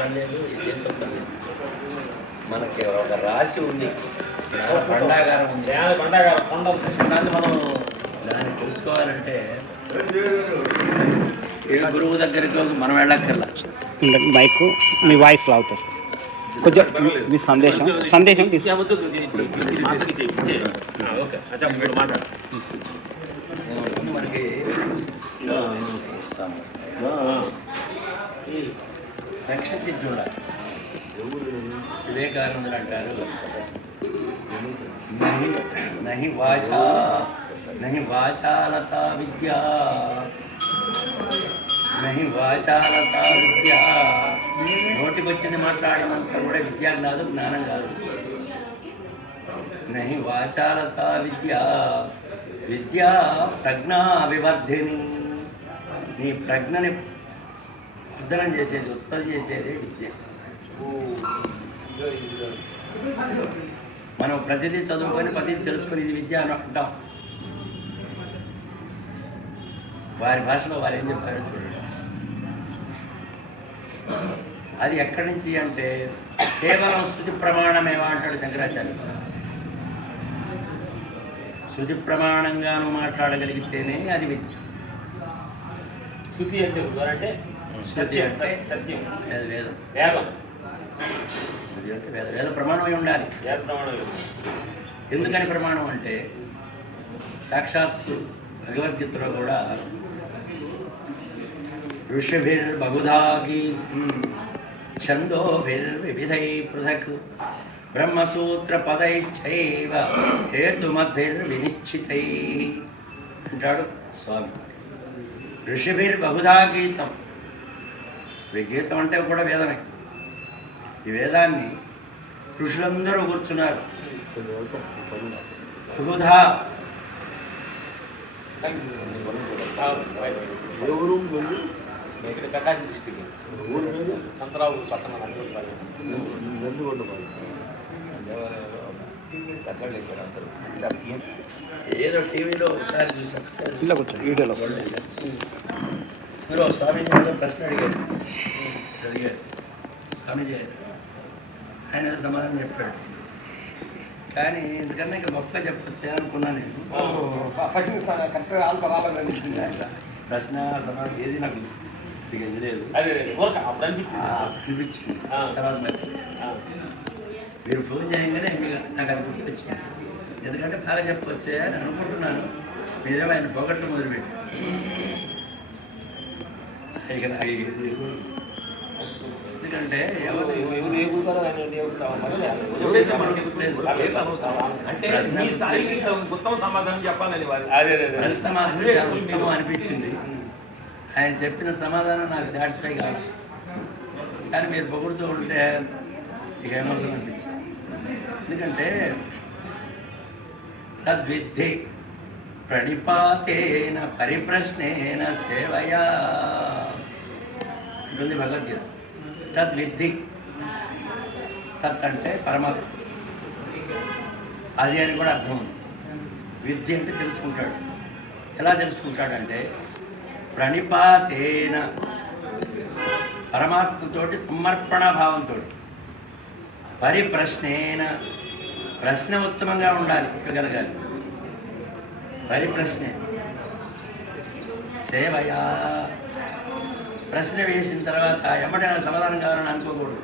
పని లేదు, దేంతో పని లేదు. మనకి ఒక రాశి ఉంది, పండాగారం ఉంది, పండాగారం కొండ దాన్ని మనం దాన్ని తెలుసుకోవాలంటే ఏ గురువు దగ్గరికి మనం వెళ్ళక్కర్లా. మైక్ మీ వాయిస్ లాగుతుంది కొంచెం మీ సందేశం మనకి రక్షసిద్ధి ఉండాలి. వివేకానందులు అంటారు, నహి వాచాలతా విద్యా, నహి వాచాలతా విద్యా. నోటికొచ్చింది మాట్లాడినంత కూడా విద్య కాదు, జ్ఞానం కాదు. నహి వాచాలతా విద్యా, విద్యా ప్రజ్ఞా వివర్ధిని. నీ ప్రజ్ఞని వర్ధనం చేసేది, ఉత్పత్తి చేసేదే విద్య. మనం ప్రతిదీ చదువుకొని ప్రతిదీ తెలుసుకొని ఇది విద్య అని అంటాం. వారి భాషలో వారు ఏం చెప్పారో చూడండి. అది ఎక్కడి నుంచి అంటే కేవలం శృతి ప్రమాణమేవా అంటాడు శంకరాచార్య. శృతి ప్రమాణంగాను మాట్లాడగలిగితేనే అది విద్య. శృతి అంటే శృతి అంటే సత్యం, వేదం. వేదం శృతి అంటే వేద ప్రమాణమై ఉండాలి. ఎందుకని ప్రమాణం అంటే సాక్షాత్తు భగవద్గీతలో కూడా ఋషిభిర్బహుధా గీతం ఛందోభిర్వివిధై పృథక్ బ్రహ్మసూత్రపదైశ్చైవ హేతుమద్భిర్వినిశ్చితై అంటాడు స్వామి. ఋషిభిర్బహుధా గీతం, గీతం అంటే కూడా వేదమే. ఈ వేదాన్ని ఋషులందరూ కూర్చున్నారు. బహుధా ప్రకాశం డిస్టిక్ చంద్రావు పట్టణం ఏదో టీవీలో ఒకసారి చూసాను, వీడియోలో స్వామీజీ ప్రశ్న అడిగారు. స్వామీజీ ఆయన ఏదో సమాధానం చెప్పాడు, కానీ ఎందుకన్నా ఇంకా గొప్పగా చెప్పచ్చు అనుకున్నాను నేను. ప్రశ్న సమాధానం ఏది నాకు లేదు అనిపించింది. తర్వాత మీరు ఫోన్ చేయగానే నాకు అది గుర్తొచ్చింది. ఎందుకంటే బాగా చెప్పవచ్చే అని అనుకుంటున్నాను. మీరేమో ఆయన పొగట్లు మొదలుపెట్టి ఎందుకంటే ఉత్తమ సమాధానం చెప్పాలని ప్రశ్న అనిపించింది. ఆయన చెప్పిన సమాధానం నాకు సాటిస్ఫై కాదు, కానీ మీరు పొగుడుతూ ఉంటే ఇక ఎమోషన్ అనిపించింది. ఎందుకంటే తద్విద్ధి ప్రణిపాతేన పరిప్రశ్నేన సేవయా ఉంటుంది భగవద్గీత. తద్విద్ధి, తత్ అంటే పరమాత్మ, అది అని కూడా అర్థం ఉంది. విద్ధి అంటే తెలుసుకుంటాడు. ఎలా తెలుసుకుంటాడంటే ప్రణిపాతేన, పరమాత్మతోటి సమర్పణ భావంతో, పరిప్రశ్నేన, ప్రశ్న ఉత్తమంగా ఉండాలి, ఇవ్వగలగాలి. పరిప్రశ్నే సేవయా, ప్రశ్న వేసిన తర్వాత ఎమ్మటైనా సమాధానం కావాలని అనుకోకూడదు.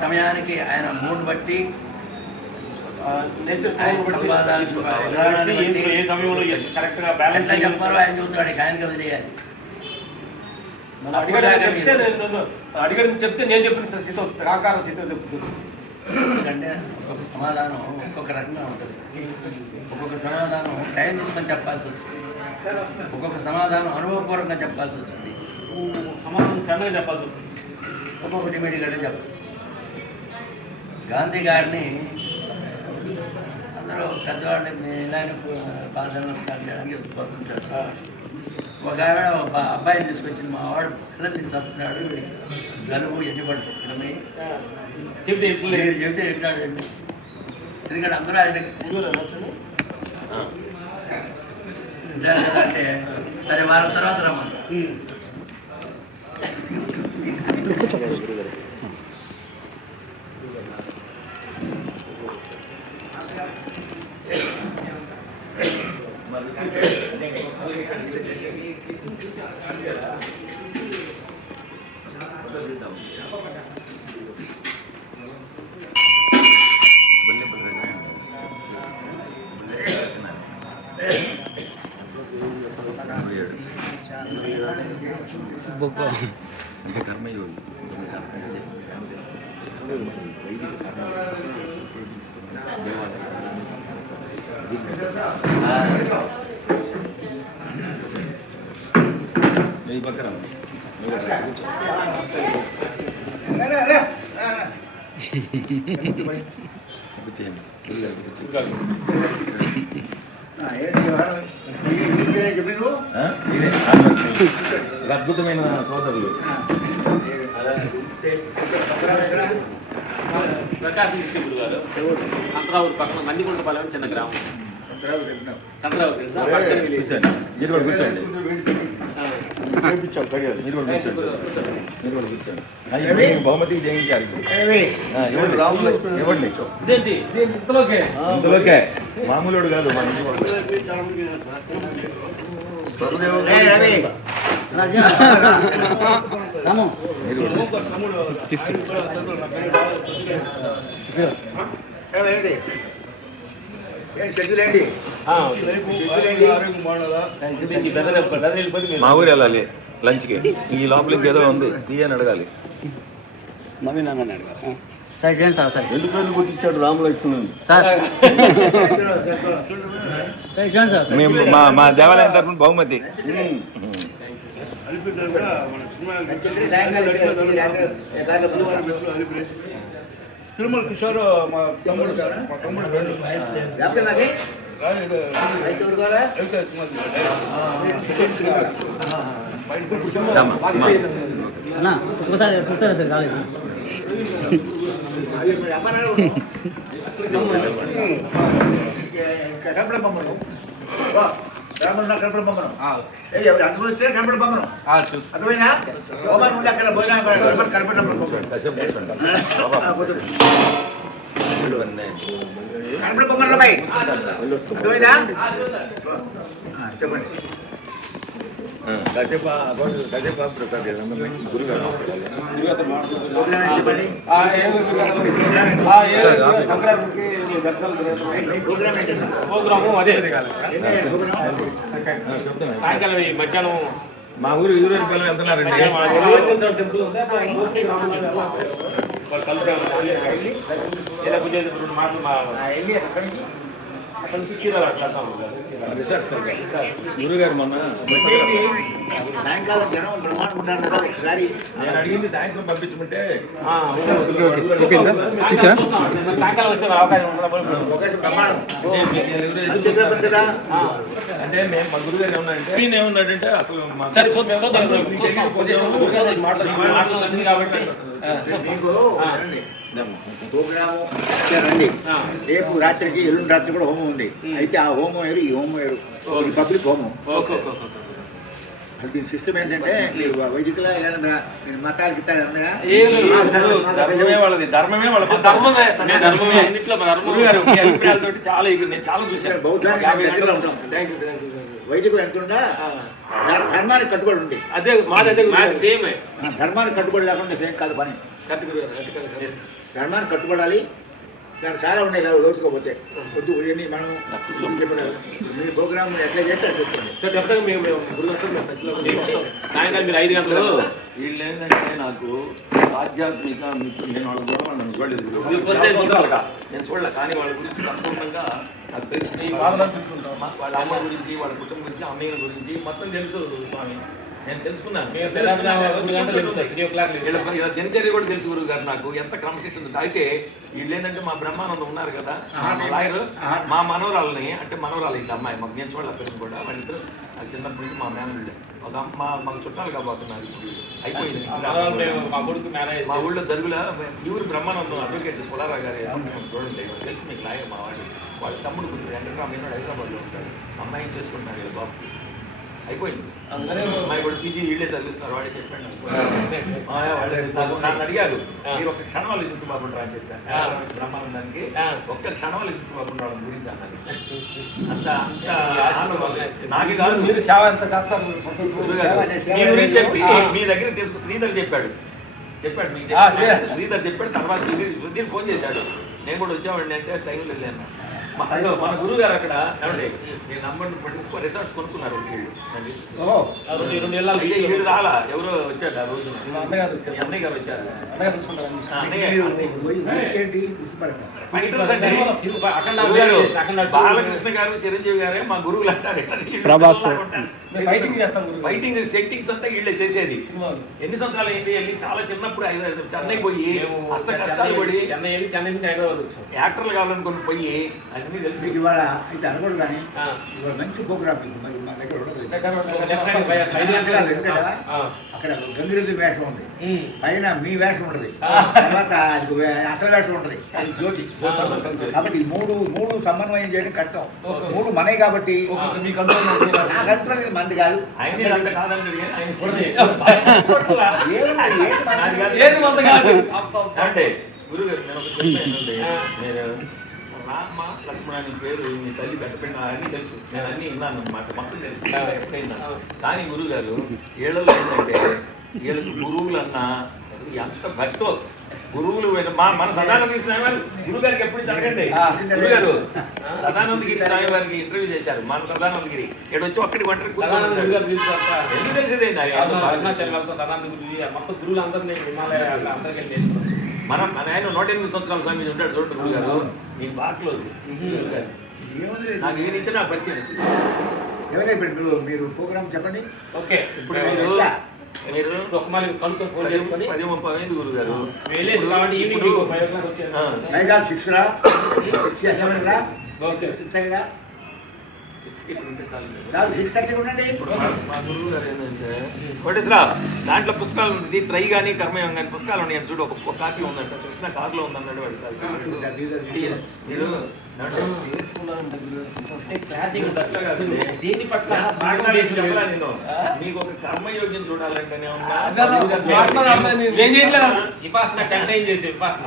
సమయానికి ఆయన మూడు బట్టి చెప్పాలో ఆయన చూస్తాడు, ఆయనకి వదిలేయాలి. అడిగడిని చెప్తే నేను చెప్పిన స్థితి ఆకార స్థితి చెప్తుంది. ఎందుకంటే ఒక్కొక్క సమాధానం ఒక్కొక్క రకంగా ఉంటుంది. ఒక్కొక్క సమాధానం టైం తీసుకొని చెప్పాల్సి వస్తుంది, ఒక్కొక్క సమాధానం అనుభవపూర్వకంగా చెప్పాల్సి వచ్చింది, సమాధానం చిన్నగా చెప్పాల్సి వస్తుంది, ఒక్కొక్కటి ఇమీడియట్గా చెప్పాలి. గాంధీ గారిని అందరూ పెద్దవాళ్ళు ఇలాగే పాద నమస్కారం చేయడానికి వస్తుంటారు. ఒక ఆవిడ ఒక అబ్బాయిని తీసుకొచ్చింది, మా వాడు పిల్లలు తీసుకొస్తున్నాడు, జలుబు ఎన్ని పట్టుకుంటున్నాయి చెబితే చెబితే వింటాడండి. ఎందుకంటే అందరూ ఆయన ఉంటారు కదా అంటే సరే వారం తర్వాత రమ్మను. అద్భుతమైన సోదరులు ప్రకాశం డిస్ట్రిక్ట్ గారు సంతరావురు పక్కన నందిగుంటపాలెం చిన్న గ్రామం. సంతరావురు తెలుసా? మీరు కూడా కూర్చోండి, మీరు కూడా కూర్చోండి, మీరు కూడా కూర్చోండి. బహుమతి జయించాలి. ఇవ్వండి. ఇదేంటి ఇంతలోకే ఇందులోకే మామూలుడు కాదు మా ఇంటి వాళ్ళు. మా ఊరు వెళ్ళాలి లంచ్కి. ఈ లోపలికి ఏదో ఉంది అని అడగాలి. నవీన్ అన్న అడగాలి. సార్ చేయండి సార్. సార్ ఎన్ని పేర్లు గుర్తించాడు రామలక్ష్మణ్ సార్ చేయండి సార్. మేము మా దేవాలయం తరఫున బహుమతి. తిరుమల కిషోర్ మా తమ్ముడు అన్నా ఒక్కసారి కూర్చోండి సార్ కాలేదు. అర్థమైనా ఉంటే అక్కడ పోయినా కనపడినప్పుడు బొమ్మలపై అర్థమైనా చెప్పండి. కాసేపు ప్రసాద్ గురుగారు ప్రోగ్రాము అదే సాయంకాలం మధ్యాహ్నం మా ఊరు యూరియన్ పిల్లలు వెళ్తున్నారండి. టెంపుల్ గురుగారు మొన్న సాయంకాలం జనం బ్రహ్మాండం ఉంటారు కదా ఒకసారి నేను అడిగింది సాయంత్రం పంపించమంటే సాయంకాలం వచ్చే అవకాశం కదా అంటే మేము మా గురుగారు ఏమన్నాడంటే ఈయన ఏమన్నాడంటే అసలు కాబట్టి ప్రోగ్రాము రండి. రేపు రాత్రికి ఎల్లుండి రాత్రి కూడా హోమం ఉంది. అయితే ఆ హోమం వేరు ఈ హోమం వేరు. పబ్లిక్ హోమం. దీని సిస్టమ్ ఏంటంటే మీరు వైదికుల మతాలకి వాళ్ళది ధర్మమే వాళ్ళ చాలా నేను చాలా చూసాను. వైదికం ఎంత ఉందా ధర్మానికి కట్టుబడి ఉంది. అదే మాది సేమ్ ధర్మానికి కట్టుబడి లేకుండా సేమ్ కాదు పని. ధర్మానికి కట్టుబడాలి. దానికి చాలా ఉన్నాయి కదా లోచుకోపోతే వద్దు ఇవన్నీ మనం చెప్పలేదు. మీ ప్రోగ్రామ్ ఎట్లా చేస్తే అది చెప్తుంది. సాయంకాలం మీరు 5 గంటలు వీళ్ళు ఏంటంటే నాకు ఆధ్యాత్మిక మిత్రులు. నేను వాళ్ళ ద్వారా నన్ను చూడలేదు, నేను చూడలే. కానీ వాళ్ళ గురించి సంపూర్ణంగా నాకు తెలిసిన వాళ్ళ అమ్మ గురించి, వాళ్ళ కుటుంబం గురించి, అమ్మయ్య గురించి మొత్తం తెలుసు స్వామి. నేను తెలుసుకున్నాను. ఇలా దినచర్య కూడా తెలుసు గురువు గారు. నాకు ఎంత క్రమశిక్షణ. అయితే వీళ్ళు ఏంటంటే మా బ్రహ్మానందం ఉన్నారు కదా లాయర్, మా మనవరాలని అంటే మనవరాలు ఇంత అమ్మాయి మాకు నేను చూడాలి పిల్లలు కూడా. వాళ్ళిద్దరు నాకు చిన్నప్పటి నుంచి మా మేనల్డ్ ఒక మాకు చుట్టాలు కాబోతున్నారు. ఇప్పుడు అయిపోయింది. మా ఊళ్ళో జరుగుల ఈ ఊరు బ్రహ్మానందం అడ్వకేట్ పులారా గారు చూడండి తెలుసు మీకు లాయర్ మా వాళ్ళు. వాళ్ళ తమ్ముడు కూతురు వెంకటరామయ్య హైదరాబాద్లో ఉంటాడు, అమ్మాయిని చేసుకుంటున్నారు కదా బాబుకి, అయిపోయింది. అమ్మాయి కూడా పీజీ వీళ్ళే చదివిస్తున్నారు, వాడే చెప్పాడు. నన్ను అడిగారు మీరు ఒక క్షణం ఆలోచించి బాగుంటారా అని చెప్పాను బ్రహ్మానందానికి, ఒక్క క్షణం ఆలోచించి బాగుంటాడు గురించి అన్నది. అంత నాకు కాదు, మీరు సేవ ఎంత చేస్తారు మీ గురించి చెప్పి మీ దగ్గర తీసుకు శ్రీధర్ చెప్పాడు మీకు శ్రీధర్ చెప్పాడు. తర్వాత సుధీర్ ఫోన్ చేశాడు, నేను కూడా వచ్చామండి అంటే టైం లేదు అన్న. మన గురువు గారు అక్కడ ఏమండి నేను నంబర్ని పట్టి రిసార్ట్స్ కొనుక్కున్నారు వీళ్ళు రాలా, ఎవరో వచ్చాడు ఆ రోజు అన్నయ్య గారు వచ్చారు. బాలకృష్ణ గారు చిరంజీవి గారే మా గురువులు అంటారు. ఫైటింగ్ సెట్టింగ్స్ అంతా వీళ్ళే చేసేది. ఎన్ని సంవత్సరాలు అయింది వెళ్ళి, చాలా చిన్నప్పుడు చెన్నై పోయి అష్ట కష్టాలు పడి చెన్నై నుంచి హైదరాబాద్ వచ్చాం, యాక్టర్లు కావాలనుకుని పోయి అన్ని తెలిసి ఇవాళ అయితే అనకూడదు కానీ ఇవాళ మంచి ప్రోగ్రామ్ మరి మా దగ్గర ఉండదు. అక్కడ గంగిరెద్దు వేషం ఉంది, పైన మీ వేషం ఉండదు, తర్వాత అసలు వేషం ఉంటుంది, అది జ్యోతి. కాబట్టి ఈ మూడు సమన్వయం చేయడం కష్టం. మూడు మనే కాబట్టి మీకు అనుకున్నది మంది కాదు. అంటే గురుగారు నేను ఒక నేను రామ లక్ష్మణ నీ పేరు మీ తల్లి పెట్టపెట్టిన అన్నీ తెలుసు, నేను అన్నీ విన్నాను అన్నమాట, మొత్తం తెలుసు ఎప్పుడైనా. కానీ గురుగారు ఏళ్ళలో ఏంటంటే వీళ్ళకి గురువులన్నా ఎంత భక్తో గురువులు మన సదానంద స్వామి వారు గురుగారికి ఎప్పుడు జరగండి. గురుగారు సదానందగిరి స్వామి వారికి ఇంటర్వ్యూ చేశారు, మన సదానందగిరి ఇక్కడ వచ్చి ఒక్కడి ఒంటరి ఎందుకు తెలిసేది మొత్తం గురువులు అందరినీ హిమాలయ అందరికీ మన ఆయన 108 సంవత్సరాల స్వామి ఉంటాడు చూడండి గురుగారు, మీకు బాగా క్లోజ్. నాకు ఏది ఇచ్చినా పరిచయం. మీరు ప్రోగ్రామ్ చెప్పండి. ఓకే, ఇప్పుడు మీరు కనుక్కొని ఫోన్ చేసుకొని 10:30 గురుగారు వెళ్ళేసి కాబట్టి ఈవినింగ్ 5 o'clock వచ్చారు. మా గురువు గారు ఏంటంటే కోటేశ్వరా దాంట్లో పుస్తకాలు ఉంది, ట్రై కానీ కర్మయం కానీ పుస్తకాలు ఉన్నాయి చూడు, ఒక కాపీ ఉందంట, కృష్ణ కారులో ఉందన్నాడు వాడు. మీరు దీని పట్ల నేను మీకు ఒక కర్మయోగ్యం చూడాలంటే విపాసన కంటైన్ చేసి విపాసన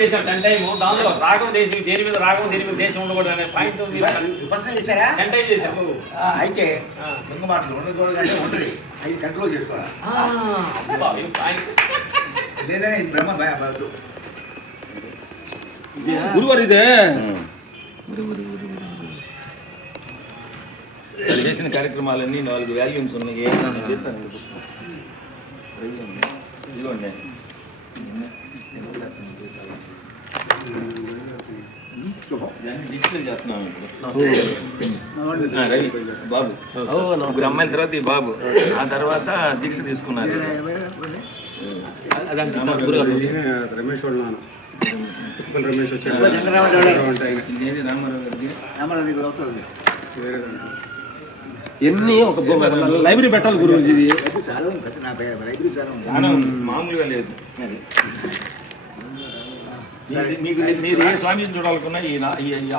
చేసాం 10 టైమ్. దానిలో రాగం దేశం దేని మీద రాగం దేని మీద దేశం ఉండకూడదు అనే పాయింట్ కంటైన్ చేశాం. అయితే దొంగ మాటలు ఉండకూడదు ఉంటుంది, అవి కంట్రోల్ చేసుకోవాలి. లేదనే ఇది బ్రహ్మ గురువారు ఇదే చేసిన కార్యక్రమాలన్నీ 4 వాల్యూమ్స్ ఉన్నాయి. ఇదిగోండి డిజిటల్ చేస్తున్నాం ఇప్పుడు. రవి బాబు, ముగ్గురు అమ్మాయిల తర్వాత ఈ బాబు, ఆ తర్వాత దీక్ష తీసుకున్నారు. రమేష్ వాళ్ళ నాన్న రమేష్ వచ్చాడు, ఇదేది రామారావు గారికి ఎన్ని ఒక లైబ్రరీ పెట్టాలి గురువుజీ. ఇది చాలా మామూలుగా లేదు. మీకు మీరు ఏ స్వామిని చూడాలనుకున్నా ఈ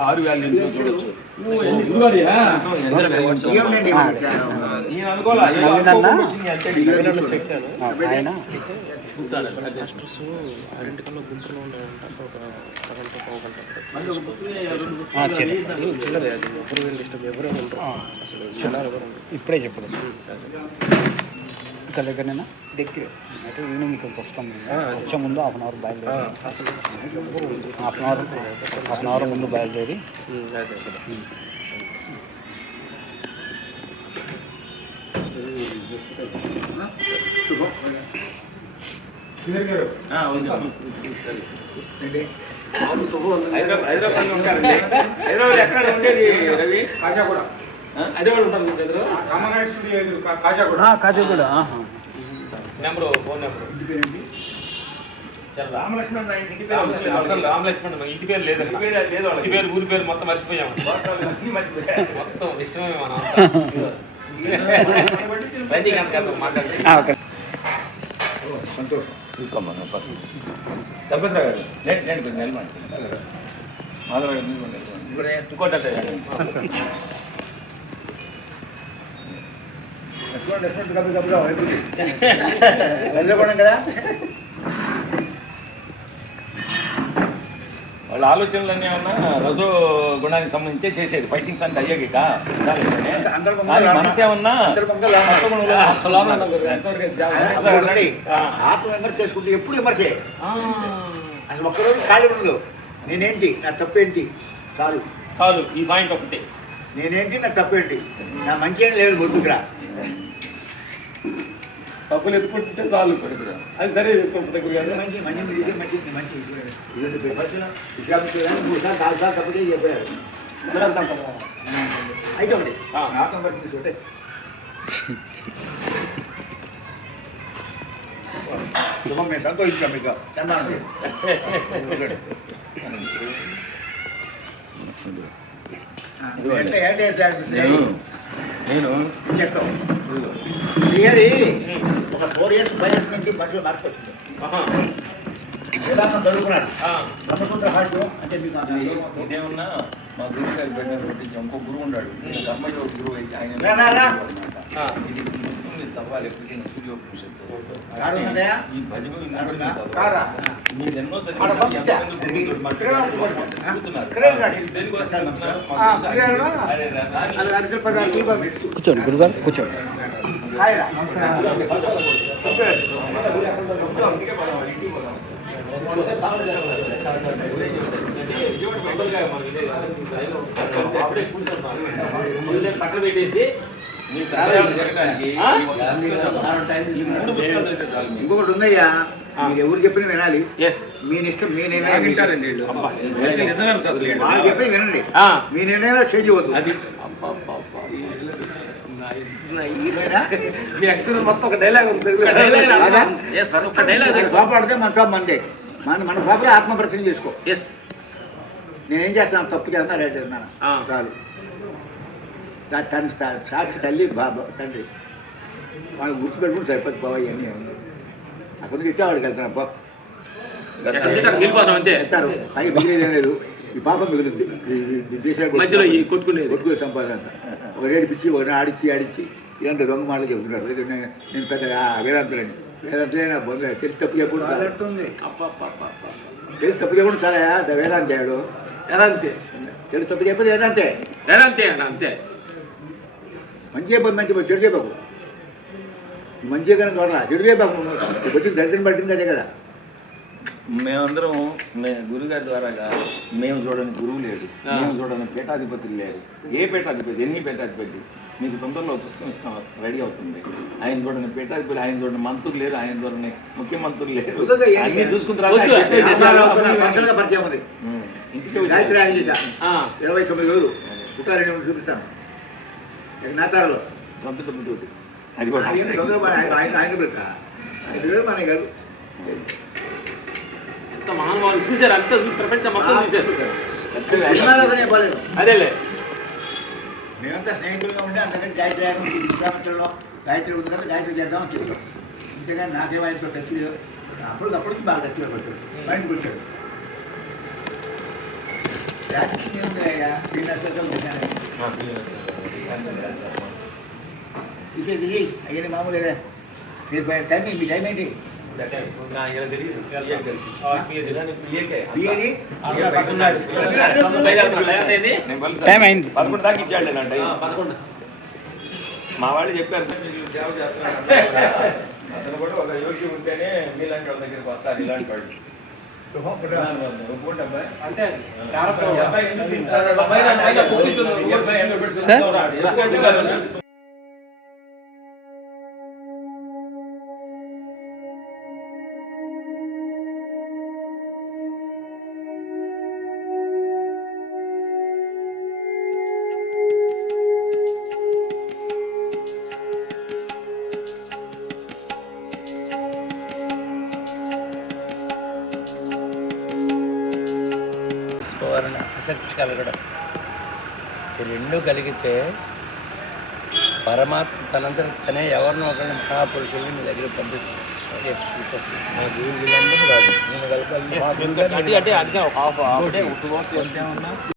6 వాల్యూమ్స్ చూడొచ్చు. ఈయన అనుకోవాలి ఇప్పుడే చెప్పదు ఇక్కడ దగ్గరనేనా దగ్గర అంటే ఈవినింగ్ ఇక్కడికి వస్తాం. వచ్చే ముందు హాఫ్ అన్ అవర్ ముందు బయలుదేరి హైదరాబాద్ ఉంటారండి. హైదరాబాద్ ఎక్కడ ఉండేది రవి? కాజాగూడ హైదరాబాద్ ఉంటారు మీ దగ్గర. Ramanaidu studio Khajaguda. Khajaguda number phone number Ramalakshmana ఇంటి రామలక్ష్మణ్ ఇంటి పేరు లేదండి, ఇంటి పేరు ఊరి పేరు మొత్తం మర్చిపోయాము. మొత్తం విషయమే మనం మాట్లాడుతుంది. సంతోషం. తీసుకోమ్మా గణపతిరావు గారు నేను కొంచెం నిలబడి మాధవ గారు ఇంకోటి అంటే వెళ్ళకూడదు కదా. వాళ్ళ ఆలోచనలన్నీ ఏమన్నా రజో గుణానికి సంబంధించే చేసేది ఫైటింగ్స్ అంటే అయ్యాక మనసు ఏమన్నా ఆత్మ విమర్శ చేసుకుంటే ఎప్పుడు విమర్శే. అసలు ఒక్కరోజు ఖాళీ ఉండదు. నేనేంటి, నా తప్పేంటి, చాలు చాలు ఈ పాయింట్ ఒకటి. నేనేంటి, నా తప్పేంటి, నా మంచి ఏం లేదు బొద్దుకురా. తప్పులు ఎత్తుకుంటుంటే చాలు అది సరే చేసుకుంటుంది మంచి మంచి మంచి మంచి మంచి ఇలాంటి పేపర్స్లో విశ్రామించడానికి 3 సార్లు 4 సార్లు తప్పకే చెప్పారు. అయితే ఒకటి ఆత్మ పట్టి తీసుకుంటే శుభం. మేము సంతోషించాం మీకు సన్మానం. నేను చేస్తాం. శ్రీహరి ఒక 4 years 5 years నుంచి మనుషులు మార్పు వచ్చింది. వేదాంతం చదువుకున్నాడు. బ్రహ్మసూత్ర భాష్యం అంటే మీకు ఇదేమన్నా మా గురువు గారి బిడ్డ పెట్టించి ఇంకో గురువు ఉన్నాడు. కర్మయోగ గురువు అయితే ఆయన ఇది చదవాలి ఎప్పటికైనా సూర్యోపనిషత్తు. ఈ భజన మీరు ఎన్నో కూర్చోండి గురుగారు కూర్చోండి. పక్కన పెట్టేసి ఇంకొకటి ఉందయ్యా, మీరు ఎవరు చెప్పిన వినాలి. మీ ఇష్టం, మీ నిర్ణయం వింటారండి. వాళ్ళు చెప్పి వినండి. మీ నిర్ణయంలో చేంజ్ అవ్వద్దు. అది మొత్తం ఒక డైలాగ్ ఉంది. కోపాడితే మన కోపం మందే. మన కోపలే ఆత్మపరిచయం చేసుకో. నేనేం చేస్తాను, తప్పు చేస్తాను, రైట్ చేస్తున్నాను, చాలు. తన సాక్షి తల్లి బాబా తండ్రి వాళ్ళు గుర్తుపెట్టుకుని సరిపోతుంది. బాబా ఇవన్నీ అక్కడి నుంచి ఇచ్చేవాడికి వెళ్తాను. అబ్బా వెళ్తారు, పైకి మిగిలేదు లేదు. ఈ పాపం మిగులుద్ది. కొట్టుకునే సంపాదన అంతా ఒక ఏడిపించి ఒక ఆడిచ్చి ఇలాంటి దొంగ మాటలు చెబుతున్నారు. నేను పెద్ద వేదాంతులని వేదాంతులైనా బొంద తెలిసి తప్పు చెప్పకుండా తెలిసి తప్పు చెప్పకుండా చాలా వేదాంతాడు. తెలిసి తప్పు చెప్పేది వేదాంతే. అంతే మంచి చెప్పదు, మంచి చెడు చెప్పకు. మంచిగా కనుక చూడాల, చెడు చెప్పకు. వచ్చిన దర్శనం పట్టింది అదే కదా. మేమందరం గురుగారి ద్వారాగా మేము చూడని గురువు లేడు, మేము చూడని పీఠాధిపతులు లేరు. ఏ పీఠాధిపతి, ఎన్ని పీఠాధిపతి మీకు తొందరలో పుస్తకం ఇస్తాం, రెడీ అవుతుంది. ఆయన చూడని పీఠాధిపతి, ఆయన చూడని మంత్రులు లేరు, ఆయన చూడని ముఖ్యమంత్రులు లేరు. అన్ని చూసుకుంటారు. 29 రోజులు పుట్టాలని చూపిస్తాను నాతారలో. సొంత డబ్బుతోటి అది కూడా ఆయన పెడతా ఆయన మన కాదు. మహానుభావులు చూశారు, అంతా చూసి ప్రపంచం మొత్తం చూశారు. అదేలే మేమంతా స్నేహితులుగా ఉంటే అంతకంటే గాయత్రి విశ్రామించడంలో గాయత్రి ఉంది కదా, గాయత్రి చేద్దామని చెప్తాం. అంతేగాని నాకేమైనా టచ్ అప్పటికప్పుడు బాగా టచ్లో వచ్చాడు, బయటకు వచ్చాడు. ఇది అయ్యని మామూలుగా టైం మీ టైం ఏంటి? టైం అయింది. 11 దాకా ఇచ్చాడు. మా వాళ్ళు చెప్పారు సేవ చేస్తున్నాడు. అతను కూడా ఒక యోగి ఉంటేనే మీలాంటి వాళ్ళ దగ్గరికి వస్తారు. ఇలాంటి వాళ్ళు ఆసక్తి కలగడం, ఈ రెండు కలిగితే పరమాత్మ తనంతరం తనే ఎవరినో ఒకరిని మహాపురుషుల్ని మీ దగ్గర పంపిస్తుంది. అంటే అందుకే ఒక హాఫ్ డే 2 అవర్స్